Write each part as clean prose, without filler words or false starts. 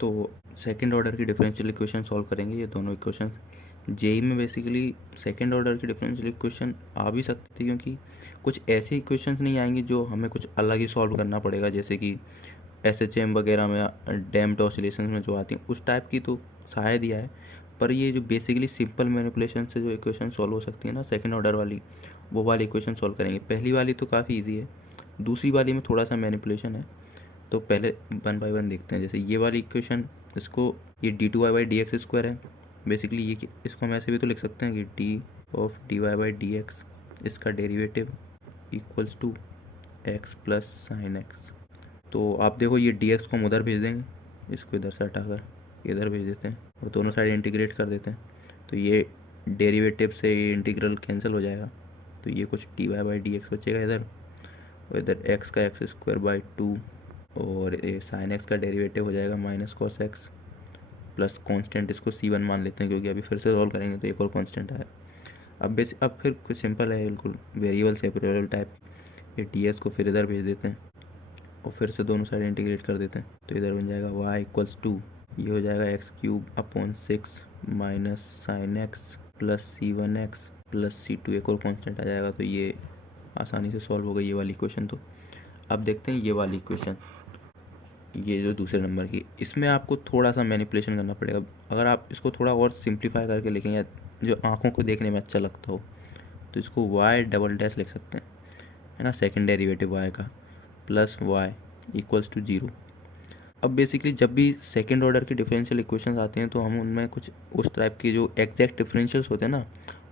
तो second order की differential equation solve करेंगे ये दोनों इक्वेशन। जेई में बेसिकली सेकंड ऑर्डर की डिफरेंशियल इक्वेशन आ भी सकती थी, क्योंकि कुछ ऐसी इक्वेशंस नहीं आएंगी जो हमें कुछ अलग ही सॉल्व करना पड़ेगा, जैसे कि एसएचएम वगैरह में डैम्प्ड ऑसिलेशन में जो आती हैं उस टाइप की, तो शायद ही आए। पर ये जो बेसिकली सिंपल मैनिपुलेशन से जो इक्वेशन सॉल्व हो सकती है ना सेकंड ऑर्डर वाली, वो वाली इक्वेशन सॉल्व करेंगे। पहली वाली तो काफ़ी इजी है, दूसरी वाली में थोड़ा सा मैनिपुलेशन है। तो पहले वन बाय वन देखते हैं। जैसे ये वाली इक्वेशन, इसको ये D two Y by D X square है बेसिकली। ये इसको हम ऐसे भी तो लिख सकते हैं कि d of d Y by D x, इसका derivative equals to x plus sine x. तो आप देखो ये डी एक्स को हम उधर भेज देंगे, इसको इधर से हटाकर इधर भेज देते हैं और दोनों साइड इंटीग्रेट कर देते हैं। तो ये डेरिवेटिव से ये इंटीग्रल कैंसिल हो जाएगा, तो ये कुछ D Y by D X बचेगा इधर, और इधर एक्स का एक्स स्क्वायर बाई टू, और ये साइन एक्स का डेरिवेटिव हो जाएगा minus cos x plus constant, इसको C1 मान लेते हैं क्योंकि अभी फिर से सॉल्व करेंगे तो एक और कांस्टेंट आया। अब फिर कुछ सिंपल है बिल्कुल, वेरिएबल सेपरेबल टाइप। ये डी एक्स को फिर इधर भेज देते हैं और फिर से दोनों साइड इंटीग्रेट कर देते हैं। तो इधर बन जाएगा y इक्वल्स टू, ये हो जाएगा x cube upon 6 minus sine x plus C1x plus C2, एक और कांस्टेंट आ जाएगा। तो ये आसानी से सॉल्व हो गई ये वाली इक्वेशन। तो अब देखते हैं ये वाली इक्वेशन, ये जो दूसरे नंबर की, इसमें आपको थोड़ा सा मैनिपुलेशन करना पड़ेगा। अगर आप इसको थोड़ा और सिंप्लीफाई करके लिखें या जो आँखों को देखने में अच्छा लगता हो, तो इसको y डबल डैश लिख सकते हैं, है ना, सेकेंड डेरिवेटिव y का प्लस y इक्वल्स टू 0। अब बेसिकली जब भी सेकेंड ऑर्डर की डिफरेंशियल इक्वेशंस आती हैं तो हम उनमें कुछ उस टाइप की जो एग्जैक्ट डिफरेंशियल्स होते हैं ना,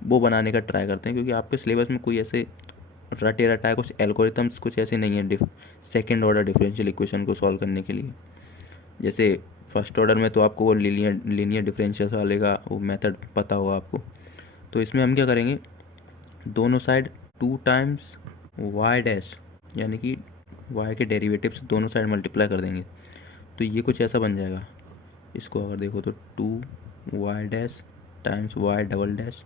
वो बनाने का ट्राई करते हैं, क्योंकि आपके सिलेबस में कोई ऐसे रटे रटाए कुछ एल्गोरिथम्स कुछ ऐसे नहीं है सेकेंड ऑर्डर डिफरेंशियल इक्वेशन को सॉल्व करने के लिए। जैसे फर्स्ट ऑर्डर में तो आपको वो लीनियर डिफरेंशियल वाले का वो मेथड पता होगा आपको। तो इसमें हम क्या करेंगे, दोनों साइड 2 टाइम्स वाई डैश, यानी कि y के डेरिवेटिव से दोनों साइड मल्टीप्लाई कर देंगे। तो ये कुछ ऐसा बन जाएगा, इसको अगर देखो तो 2y dash times y double dash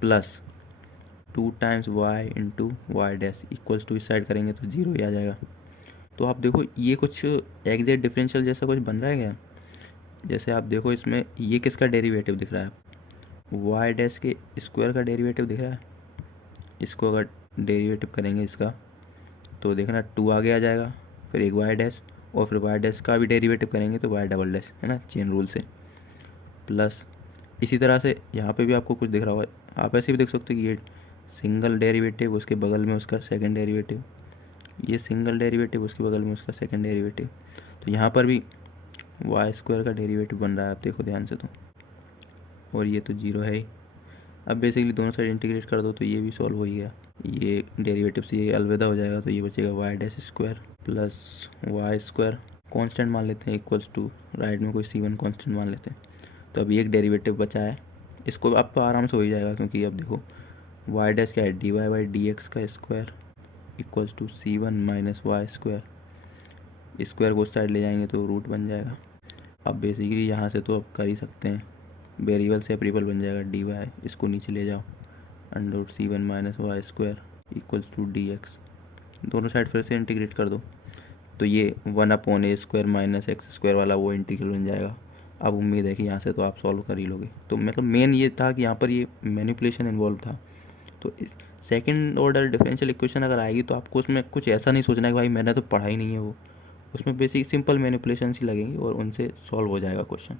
plus 2 times y into Y dash equals to, इस साइड करेंगे तो 0 ही आ जाएगा। तो आप देखो ये कुछ एग्जैक्ट डिफरेंशियल जैसा कुछ बन रहा है क्या। जैसे आप देखो इसमें ये किसका डेरिवेटिव दिख रहा है, वाई डैश के स्क्वायर का डेरिवेटिव दिख रहा है। इसको अगर डेरिवेटिव करेंगे इसका तो देखना 2 आगे आ जाएगा, फिर एक वाई डैश, और फिर वाई डैश का भी डेरिवेटिव करेंगे तो वाई डबल डैश, है ना, चेन रूल से। प्लस इसी तरह से यहाँ पे भी आपको कुछ दिख रहा होगा, आप ऐसे भी देख सकते हो कि ये सिंगल डेरिवेटिव, उसके बगल में उसका सेकंड डेरिवेटिव, ये सिंगल डेरिवेटिव, उसके बगल में उसका सेकंड डेरिवेटिव। तो यहाँ पर भी वाई स्क्वायर का डेरिवेटिव बन रहा है, आप देखो ध्यान से तो, और ये तो 0 है ही। अब बेसिकली दोनों साइड इंटीग्रेट कर दो तो ये भी सॉल्व हो ही गया, ये डेरिवेटिव से ये अलविदा हो जाएगा। तो ये बचेगा Y dash square plus Y square, constant मान लेते हैं इक्वल्स टू, राइट में कोई C1 कॉन्स्टेंट मान लेते हैं। तो अभी एक डेरिवेटिव बचा है, इसको अब तो आराम से हो ही जाएगा, क्योंकि अब देखो वाई डैश क्या है, d Y by D x का square equals to C1 minus Y square, square को उस साइड ले जाएंगे तो रूट बन जाएगा। अब बेसिकली यहाँ से तो अब कर ही सकते हैं, वेरिएबल सेपरेबल बन जाएगा डी वाई, इसको नीचे ले जाओ, under C1 minus Y square equals to D X, दोनों साइड फिर से इंटीग्रेट कर दो तो ये 1 upon A square minus X square वाला वो इंटीग्रल बन जाएगा। अब उम्मीद है कि यहाँ से तो आप सॉल्व कर ही लोगे। तो मतलब मेन ये था कि यहाँ पर ये मैनिपुलेशन इन्वॉल्व था। तो सेकंड ऑर्डर डिफरेंशियल इक्वेशन अगर आएगी तो आपको उसमें कुछ ऐसा नहीं सोचना है कि भाई मैंने तो पढ़ा ही नहीं है वो, उसमें बेसिक सिंपल मैनिपुलेशन ही लगेंगी और उनसे सॉल्व हो जाएगा क्वेश्चन।